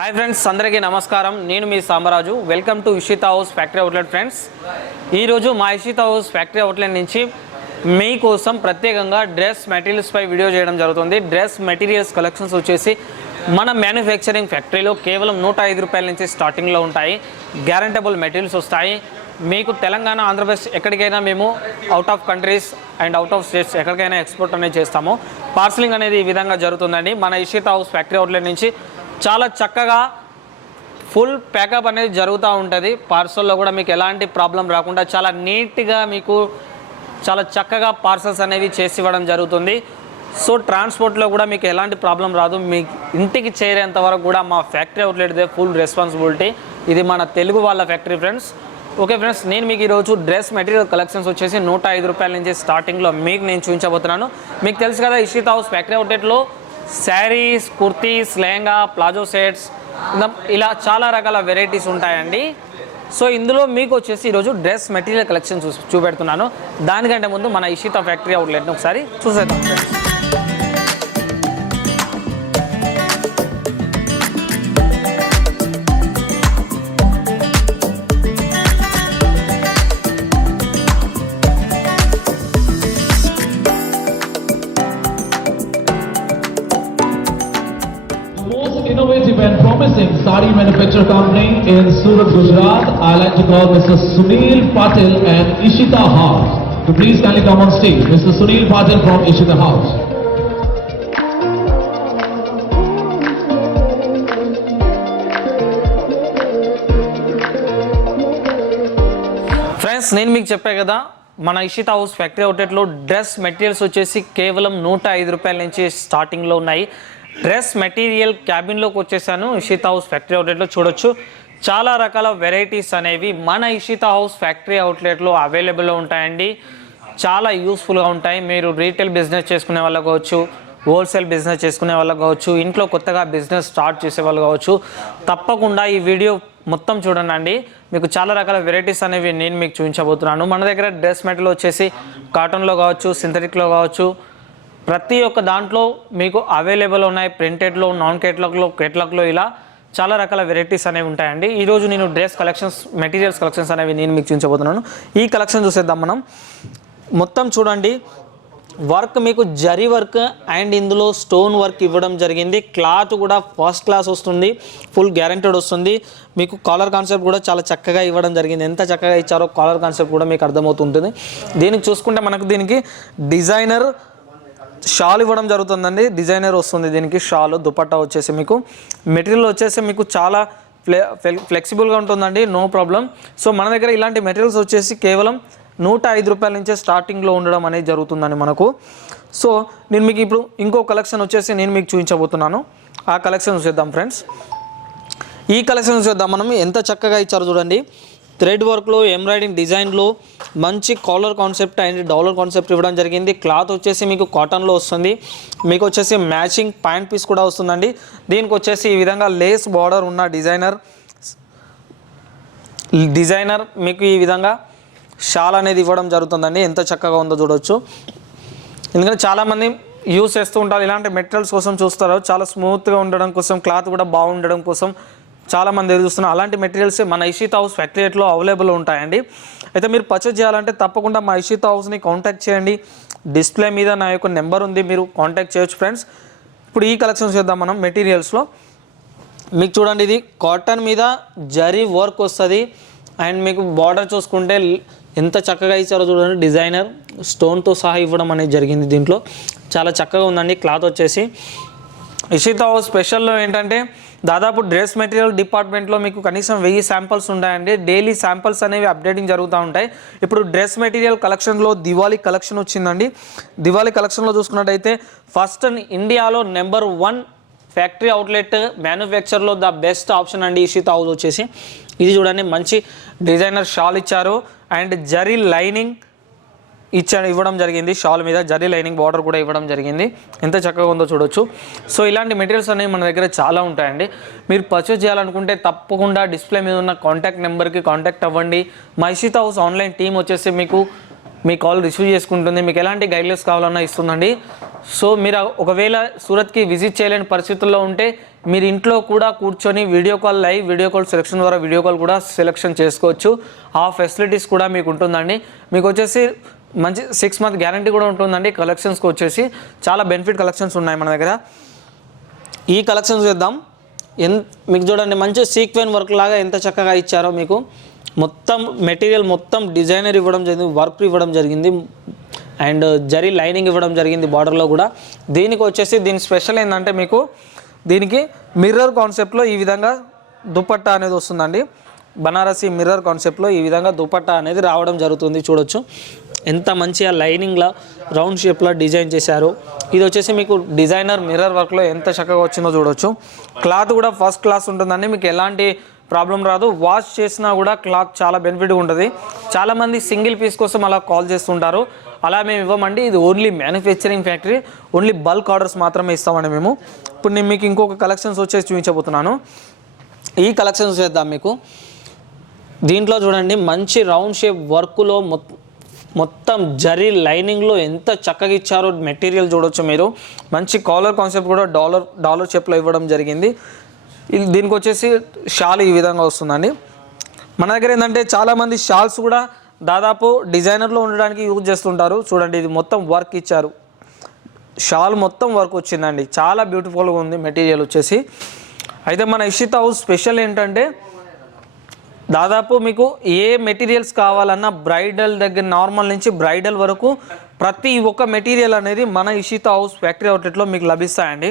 Hi friends, అందరికీ నమస్కారం. నేను మీ Sambaraju. Welcome to Ishita House factory outlet. Friends, ఈరోజు మా ఇషితా హౌస్ ఫ్యాక్టరీ అవుట్లెట్ నుంచి మీకోసం ప్రత్యేకంగా డ్రెస్ మెటీరియల్స్పై వీడియో చేయడం జరుగుతుంది. డ్రెస్ మెటీరియల్స్ కలెక్షన్స్ వచ్చేసి మన మ్యానుఫ్యాక్చరింగ్ ఫ్యాక్టరీలో కేవలం 105 రూపాయల నుంచి స్టార్టింగ్లో ఉంటాయి. గ్యారంటబుల్ మెటీరియల్స్ వస్తాయి. మీకు తెలంగాణ, ఆంధ్రప్రదేశ్ ఎక్కడికైనా మేము out of countries and out of states ఎక్కడికైనా ఎక్స్పోర్ట్ అనేది చేస్తాము. పార్సలింగ్ అనేది ఈ విధంగా జరుగుతుందండి. మన ఇషితా హౌస్ ఫ్యాక్టరీ అవుట్లెట్ నుంచి చాలా చక్కగా ఫుల్ ప్యాకప్ అనేది జరుగుతూ ఉంటుంది. పార్సల్లో కూడా మీకు ఎలాంటి ప్రాబ్లం రాకుండా చాలా నీట్గా మీకు చాలా చక్కగా పార్సల్స్ అనేవి చేసి ఇవ్వడం జరుగుతుంది. సో ట్రాన్స్పోర్ట్లో కూడా మీకు ఎలాంటి ప్రాబ్లం రాదు. మీ ఇంటికి చేరేంత వరకు కూడా మా ఫ్యాక్టరీ అవుట్లెట్దే ఫుల్ రెస్పాన్సిబిలిటీ. ఇది మన తెలుగు వాళ్ళ ఫ్యాక్టరీ ఫ్రెండ్స్. ఓకే ఫ్రెండ్స్, నేను మీకు ఈరోజు డ్రెస్ మెటీరియల్ కలెక్షన్స్ వచ్చేసి 105 రూపాయల నుంచి స్టార్టింగ్లో మీకు నేను చూపించబోతున్నాను. మీకు తెలుసు కదా, ఇషితా హౌస్ ఫ్యాక్టరీ అవుట్లెట్లో శారీస్, కుర్తీస్, లెహంగా, ప్లాజో సెట్స్ ఇలా చాలా రకాల వెరైటీస్ ఉంటాయండి. సో ఇందులో మీకు వచ్చేసి ఈరోజు డ్రెస్ మెటీరియల్ కలెక్షన్ చూపెడుతున్నాను. దానికంటే ముందు మన ఇషితా ఫ్యాక్టరీ అవుట్లెట్ని ఒకసారి చూసేద్దాం friends. Innovative and promising sari manufacturer company in Surat, Gujarat. I like to call Mr. Sunil Patil and Ishita House. So please kindly come on stage. Mr. Sunil Patil from Ishita House. Friends, నేను మీకు చెప్పా కదా, మన Ishita House factory అవుట్లెట్లో dress materials వచ్చేసి కేవలం 105 రూపాయల నుంచి స్టార్టింగ్లో ఉన్నాయి. డ్రెస్ మెటీరియల్ క్యాబిన్లోకి వచ్చేసాను. ఇషితా హౌస్ ఫ్యాక్టరీ అవుట్లెట్లో చూడొచ్చు, చాలా రకాల వెరైటీస్ అనేవి మన ఇషితా హౌస్ ఫ్యాక్టరీ అవుట్లెట్లో అవైలబుల్లో ఉంటాయండి. చాలా యూస్ఫుల్గా ఉంటాయి. మీరు రీటైల్ బిజినెస్ చేసుకునే వాళ్ళకు కావచ్చు, హోల్సేల్ బిజినెస్ చేసుకునే వాళ్ళకు కావచ్చు, ఇంట్లో కొత్తగా బిజినెస్ స్టార్ట్ చేసే వాళ్ళు కావచ్చు, తప్పకుండా ఈ వీడియో మొత్తం చూడండి. మీకు చాలా రకాల వెరైటీస్ అనేవి నేను మీకు చూపించబోతున్నాను. మన దగ్గర డ్రెస్ మెటీరియల్ వచ్చేసి కాటన్లో కావచ్చు, సింథటిక్లో కావచ్చు, ప్రతి ఒక్క దాంట్లో మీకు అవైలబుల్ ఉన్నాయి. ప్రింటెడ్లో, నాన్ కేటలాగ్లో ఇలా చాలా రకాల వెరైటీస్ అనేవి ఉంటాయండి. ఈరోజు నేను డ్రెస్ కలెక్షన్స్, మెటీరియల్స్ కలెక్షన్స్ అనేవి నేను మీకు చూపించబోతున్నాను. ఈ కలెక్షన్ చూసేద్దాం మనం. మొత్తం చూడండి, వర్క్ మీకు జరీ వర్క్ అండ్ ఇందులో స్టోన్ వర్క్ ఇవ్వడం జరిగింది. క్లాత్ కూడా ఫస్ట్ క్లాస్ వస్తుంది, ఫుల్ గ్యారెంటెడ్ వస్తుంది. మీకు కాలర్ కాన్సెప్ట్ కూడా చాలా చక్కగా ఇవ్వడం జరిగింది. ఎంత చక్కగా ఇచ్చారో కాలర్ కాన్సెప్ట్ కూడా మీకు అర్థమవుతుంటుంది. దీనికి చూసుకుంటే మనకు దీనికి డిజైనర్ షాల్ ఇవ్వడం జరుగుతుందండి. డిజైనర్ వస్తుంది దీనికి షాల్. దుపట్టా వచ్చేసి మీకు మెటీరియల్ వచ్చేసి మీకు చాలా ఫ్లెక్సిబుల్గా ఉంటుందండి, నో ప్రాబ్లం. సో మన దగ్గర ఇలాంటి మెటీరియల్స్ వచ్చేసి కేవలం 105 రూపాయల నుంచే స్టార్టింగ్లో ఉండడం అనేది జరుగుతుందండి మనకు. సో నేను మీకు ఇప్పుడు ఇంకో కలెక్షన్ వచ్చేసి నేను మీకు చూపించబోతున్నాను. ఆ కలెక్షన్ చూసేద్దాం ఫ్రెండ్స్. ఈ కలెక్షన్ చూసేద్దాం మనం. ఎంత చక్కగా ఇచ్చారో చూడండి. థ్రెడ్ వర్క్లో, ఎంబ్రాయిడింగ్ డిజైన్లో మంచి collar concept and dollar concept ఇవ్వడం జరిగింది. క్లాత్ వచ్చేసి మీకు కాటన్లో వస్తుంది. మీకు వచ్చేసి మ్యాచింగ్ ప్యాంట్ పీస్ కూడా వస్తుందండి. దీనికి వచ్చేసి ఈ విధంగా లేస్ బార్డర్ ఉన్న డిజైనర్ మీకు ఈ విధంగా షాల్ అనేది ఇవ్వడం జరుగుతుందండి. ఎంత చక్కగా ఉందో చూడవచ్చు. ఎందుకంటే చాలామంది యూస్ చేస్తూ ఉంటారు, ఇలాంటి మెటీరియల్స్ కోసం చూస్తారు. చాలా స్మూత్గా ఉండడం కోసం, క్లాత్ కూడా బాగుండడం కోసం చాలామంది ఎదురు చూస్తున్నారు. అలాంటి మెటీరియల్స్ మన ఇషితా హౌస్ ఫ్యాక్టరీలో అవైలబుల్ ఉంటాయండి. అయితే మీరు పర్చేజ్ చేయాలంటే తప్పకుండా మా ఇషితా హౌస్ని కాంటాక్ట్ చేయండి. డిస్ప్లే మీద నా యొక్క నెంబర్ ఉంది, మీరు కాంటాక్ట్ చేయొచ్చు ఫ్రెండ్స్. ఇప్పుడు ఈ కలెక్షన్స్ చేద్దాం మనం. మెటీరియల్స్లో మీకు చూడండి, ఇది కాటన్ మీద జరీ వర్క్ వస్తుంది. అండ్ మీకు బార్డర్ చూసుకుంటే ఎంత చక్కగా ఇచ్చారో చూడండి. డిజైనర్ స్టోన్తో సహా ఇవ్వడం అనేది జరిగింది. దీంట్లో చాలా చక్కగా ఉందండి. క్లాత్ వచ్చేసి ఇషితా హౌస్ స్పెషల్లో ఏంటంటే దాదాపు డ్రెస్ మెటీరియల్ డిపార్ట్మెంట్లో మీకు కనీసం 1000 శాంపిల్స్ ఉంటాయండి. డైలీ శాంపిల్స్ అనేవి అప్డేటింగ్ జరుగుతూ ఉంటాయి. ఇప్పుడు డ్రెస్ మెటీరియల్ కలెక్షన్లో దివాళీ కలెక్షన్ వచ్చిందండి. దివాళీ కలెక్షన్లో చూసుకున్నట్టయితే ఫస్ట్ ఇండియాలో నెంబర్ 1 ఫ్యాక్టరీ అవుట్లెట్ మ్యానుఫ్యాక్చర్లో ద బెస్ట్ ఆప్షన్ అండి ఇషితా హౌస్ వచ్చేసి. ఇది చూడండి, మంచి డిజైనర్ షాల్ ఇచ్చారు అండ్ జరీ లైనింగ్ ఇవ్వడం జరిగింది. షాల్ మీద జరీ లైనింగ్ బార్డర్ కూడా ఇవ్వడం జరిగింది. ఎంత చక్కగా ఉందో చూడొచ్చు. సో ఇలాంటి మెటీరియల్స్ అనేవి మన దగ్గర చాలా ఉంటాయండి. మీరు పర్చేజ్ చేయాలనుకుంటే తప్పకుండా డిస్ప్లే మీద ఉన్న కాంటాక్ట్ నెంబర్కి కాంటాక్ట్ అవ్వండి. మా ఇషితా హౌస్ ఆన్లైన్ టీమ్ వచ్చేసి మీకు మీ కాల్ రిసీవ్ చేసుకుంటుంది. మీకు ఎలాంటి గైడ్లైన్స్ కావాలన్నా ఇస్తుందండి. సో మీరు ఒకవేళ సూరత్కి విజిట్ చేయలేని పరిస్థితుల్లో ఉంటే మీరు ఇంట్లో కూడా కూర్చొని video call live video call selection ద్వారా వీడియో కాల్ కూడా సెలెక్షన్ చేసుకోవచ్చు. ఆ ఫెసిలిటీస్ కూడా మీకు ఉంటుందండి. మీకు వచ్చేసి మంచి 6 month గ్యారంటీ కూడా ఉంటుందండి. కలెక్షన్స్కి వచ్చేసి చాలా బెనిఫిట్ కలెక్షన్స్ ఉన్నాయి మన దగ్గర. ఈ కలెక్షన్స్ చేద్దాం. మీకు చూడండి మంచి సీక్వెన్ వర్క్ లాగా ఎంత చక్కగా ఇచ్చారో మీకు మొత్తం మెటీరియల్ మొత్తం డిజైనర్ ఇవ్వడం జరిగింది, వర్క్ ఇవ్వడం జరిగింది అండ్ జరీ లైనింగ్ ఇవ్వడం జరిగింది బార్డర్లో కూడా. దీనికి వచ్చేసి దీని స్పెషల్ ఏంటంటే మీకు దీనికి మిర్రర్ కాన్సెప్ట్లో ఈ విధంగా దుపట్టా అనేది వస్తుందండి. బనారసి మిర్రర్ కాన్సెప్ట్లో ఈ విధంగా దుపట్టా అనేది రావడం జరుగుతుంది. చూడొచ్చు ఎంత మంచిగా లైనింగ్లో రౌండ్ షేప్లో డిజైన్ చేశారు. ఇది వచ్చేసి మీకు డిజైనర్ మిర్రర్ వర్క్లో ఎంత చక్కగా వచ్చిందో చూడొచ్చు. క్లాత్ కూడా ఫస్ట్ క్లాస్ ఉంటుందండి, మీకు ఎలాంటి ప్రాబ్లం రాదు. వాష్ చేసినా కూడా క్లాత్ చాలా బెనిఫిట్గా ఉంటుంది. చాలామంది సింగిల్ పీస్ కోసం అలా కాల్ చేస్తుంటారు, అలా మేము ఇవ్వమండి. ఇది only manufacturing factory, only bulk orders మాత్రమే ఇస్తామండి మేము. ఇప్పుడు నేను మీకు ఇంకొక కలెక్షన్స్ వచ్చేసి చూపించబోతున్నాను. ఈ కలెక్షన్స్ చేద్దాం మీకు. దీంట్లో చూడండి మంచి రౌండ్ షేప్ వర్క్లో మొత్తం జరీ లైనింగ్లో ఎంత చక్కగా ఇచ్చారో మెటీరియల్ చూడొచ్చు మీరు. మంచి కాలర్ కాన్సెప్ట్ కూడా డాలర్ షేప్లో ఇవ్వడం జరిగింది. దీనికి వచ్చేసి షాల్ ఈ విధంగా వస్తుందండి. మన దగ్గర ఏంటంటే చాలామంది షాల్స్ కూడా దాదాపు డిజైనర్లో ఉండడానికి యూజ్ చేస్తుంటారు. చూడండి ఇది మొత్తం వర్క్ ఇచ్చారు, షాల్ మొత్తం వర్క్ వచ్చిందండి. చాలా బ్యూటిఫుల్గా ఉంది మెటీరియల్ వచ్చేసి. అయితే మన ఇషితా హౌస్ స్పెషల్ ఏంటంటే దాదాపు మీకు ఏ మెటీరియల్స్ కావాలన్నా బ్రైడల్ దగ్గర నార్మల్ నుంచి బ్రైడల్ వరకు ప్రతి ఒక్క మెటీరియల్ అనేది మన ఇషితా హౌస్ ఫ్యాక్టరీ అవుట్లెట్లో మీకు లభిస్తాయండి.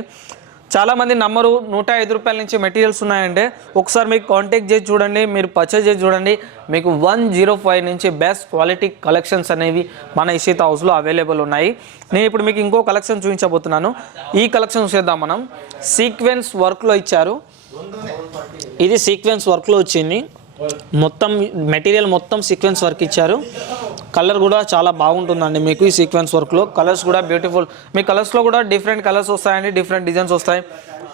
చాలామంది నమ్మరు 105 రూపాయల నుంచి మెటీరియల్స్ ఉన్నాయంటే ఒకసారి మీకు కాంటాక్ట్ చేసి చూడండి, మీరు పర్చేజ్ చేసి చూడండి. మీకు 105 నుంచి బెస్ట్ క్వాలిటీ కలెక్షన్స్ అనేవి మన ఇషితా హౌస్లో అవైలబుల్ ఉన్నాయి. నేను ఇప్పుడు మీకు ఇంకో కలెక్షన్ చూపించబోతున్నాను. ఈ కలెక్షన్ చూద్దాం మనం. సీక్వెన్స్ వర్క్లో ఇచ్చారు. ఇది సీక్వెన్స్ వర్క్లో వచ్చింది. మొత్తం మెటీరియల్ మొత్తం సీక్వెన్స్ వర్క్ ఇచ్చారు. కలర్ కూడా చాలా బాగుంటుందండి మీకు ఈ సీక్వెన్స్ వర్క్లో. కలర్స్ కూడా బ్యూటిఫుల్, మీ కలర్స్లో కూడా డిఫరెంట్ కలర్స్ వస్తాయండి, డిఫరెంట్ డిజైన్స్ వస్తాయి.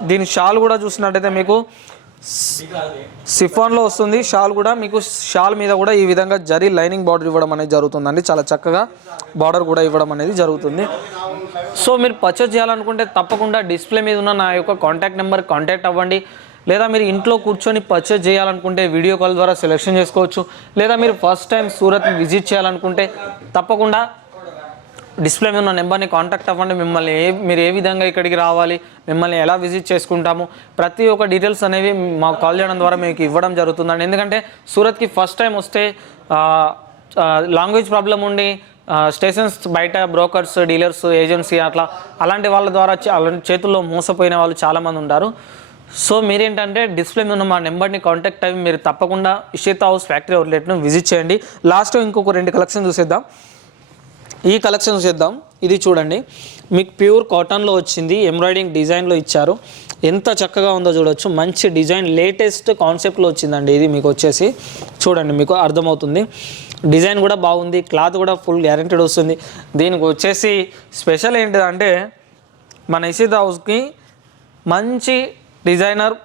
దీని షాల్ కూడా చూసినట్టయితే మీకు సిఫాన్లో వస్తుంది. షాల్ కూడా మీకు షాల్ మీద కూడా ఈ విధంగా జరీ లైనింగ్ బార్డర్ ఇవ్వడం అనేది జరుగుతుందండి. చాలా చక్కగా బార్డర్ కూడా ఇవ్వడం అనేది జరుగుతుంది. సో మీరు పర్చేజ్ చేయాలనుకుంటే తప్పకుండా డిస్ప్లే మీద ఉన్న నా యొక్క కాంటాక్ట్ నెంబర్ కాంటాక్ట్ అవ్వండి. లేదా మీరు ఇంట్లో కూర్చొని పర్చేజ్ చేయాలనుకుంటే వీడియో కాల్ ద్వారా సెలెక్షన్ చేసుకోవచ్చు. లేదా మీరు ఫస్ట్ టైం సూరత్ విజిట్ చేయాలనుకుంటే తప్పకుండా డిస్ప్లే మీద ఉన్న నెంబర్ని కాంటాక్ట్ అవ్వండి. మీరు ఏ విధంగా ఇక్కడికి రావాలి, మిమ్మల్ని ఎలా విజిట్ చేసుకుంటాము, ప్రతి ఒక్క డీటెయిల్స్ అనేవి మాకు కాల్ చేయడం ద్వారా మీకు ఇవ్వడం జరుగుతుందండి. ఎందుకంటే సూరత్కి ఫస్ట్ టైం వస్తే లాంగ్వేజ్ ప్రాబ్లం ఉండి స్టేషన్స్ బయట బ్రోకర్స్, డీలర్స్, ఏజెన్సీ అలాంటి వాళ్ళ ద్వారా చేతుల్లో మోసపోయిన వాళ్ళు చాలామంది ఉంటారు. సో మీరేంటంటే డిస్ప్లే మీద ఉన్న మా నెంబర్ని కాంటాక్ట్ అయ్యి మీరు తప్పకుండా ఇషితా హౌస్ ఫ్యాక్టరీ అవుట్లెట్ను విజిట్ చేయండి. లాస్ట్ ఇంకొక 2 కలెక్షన్ చూసేద్దాం. ఈ కలెక్షన్ చూసేద్దాం. ఇది చూడండి మీకు ప్యూర్ కాటన్లో వచ్చింది, ఎంబ్రాయిడింగ్ డిజైన్లో ఇచ్చారు. ఎంత చక్కగా ఉందో చూడొచ్చు. మంచి డిజైన్ లేటెస్ట్ కాన్సెప్ట్లో వచ్చిందండి. ఇది మీకు వచ్చేసి చూడండి మీకు అర్థమవుతుంది. డిజైన్ కూడా బాగుంది, క్లాత్ కూడా ఫుల్ గ్యారెంటీడ్ వస్తుంది. దీనికి వచ్చేసి స్పెషల్ ఏంటిదంటే మన ఇషితా హౌస్కి మంచి డిజైనర్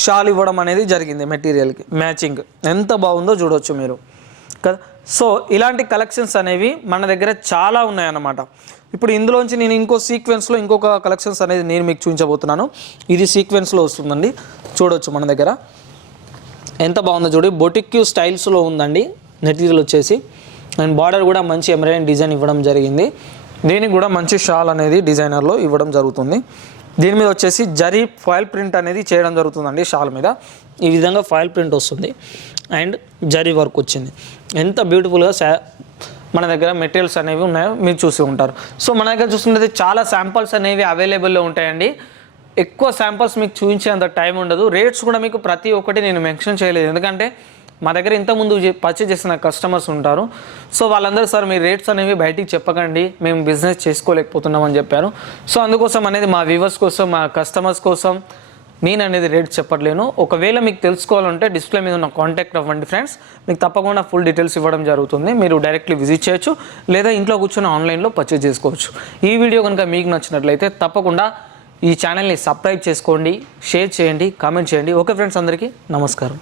షాల్ ఇవ్వడం అనేది జరిగింది. మెటీరియల్కి మ్యాచింగ్ ఎంత బాగుందో చూడవచ్చు మీరు కదా. సో ఇలాంటి కలెక్షన్స్ అనేవి మన దగ్గర చాలా ఉన్నాయన్నమాట. ఇప్పుడు ఇందులోంచి నేను ఇంకో సీక్వెన్స్లో ఇంకొక కలెక్షన్స్ అనేది నేను మీకు చూపించబోతున్నాను. ఇది సీక్వెన్స్లో వస్తుందండి. చూడవచ్చు మన దగ్గర ఎంత బాగుందో చూడి. బొటిక్యూ స్టైల్స్లో ఉందండి మెటీరియల్ వచ్చేసి. అండ్ బార్డర్ కూడా మంచి ఎంబ్రాయిడింగ్ డిజైన్ ఇవ్వడం జరిగింది. దీనికి కూడా మంచి షాల్ అనేది డిజైనర్లో ఇవ్వడం జరుగుతుంది. దీని మీద వచ్చేసి జరీ ఫాయిల్ ప్రింట్ అనేది చేయడం జరుగుతుందండి. షాల్ మీద ఈ విధంగా ఫాయిల్ ప్రింట్ వస్తుంది అండ్ జరీ వర్క్ వచ్చింది. ఎంత బ్యూటిఫుల్గా మన దగ్గర మెటీరియల్స్ అనేవి ఉన్నాయో మీరు చూసి ఉంటారు. సో మన దగ్గర చూసుకుంటే చాలా శాంపల్స్ అనేవి అవైలబుల్లో ఉంటాయండి. ఎక్కువ శాంపల్స్ మీకు చూపించేంత టైం ఉండదు. రేట్స్ కూడా మీకు ప్రతి ఒక్కటి నేను మెన్షన్ చేయలేదు, ఎందుకంటే మా దగ్గర ఇంతకుముందు పర్చేజ్ చేసిన కస్టమర్స్ ఉంటారు. సో వాళ్ళందరూ సార్ మీ రేట్స్ అనేవి బయటికి చెప్పకండి, మేము బిజినెస్ చేసుకోలేకపోతున్నామని చెప్పారు. సో అందుకోసం అనేది మా వ్యూవర్స్ కోసం, మా కస్టమర్స్ కోసం నేను అనేది రేట్స్ చెప్పట్లేను. ఒకవేళ మీకు తెలుసుకోవాలంటే డిస్ప్లే మీద ఉన్న కాంటాక్ట్ అవ్వండి ఫ్రెండ్స్, మీకు తప్పకుండా ఫుల్ డీటెయిల్స్ ఇవ్వడం జరుగుతుంది. మీరు డైరెక్ట్లీ విజిట్ చేయొచ్చు, లేదా ఇంట్లో కూర్చొని ఆన్లైన్లో పర్చేజ్ చేసుకోవచ్చు. ఈ వీడియో కనుక మీకు నచ్చినట్లయితే తప్పకుండా ఈ ఛానల్ని సబ్స్క్రైబ్ చేసుకోండి, షేర్ చేయండి, కామెంట్ చేయండి. ఓకే ఫ్రెండ్స్, అందరికీ నమస్కారం.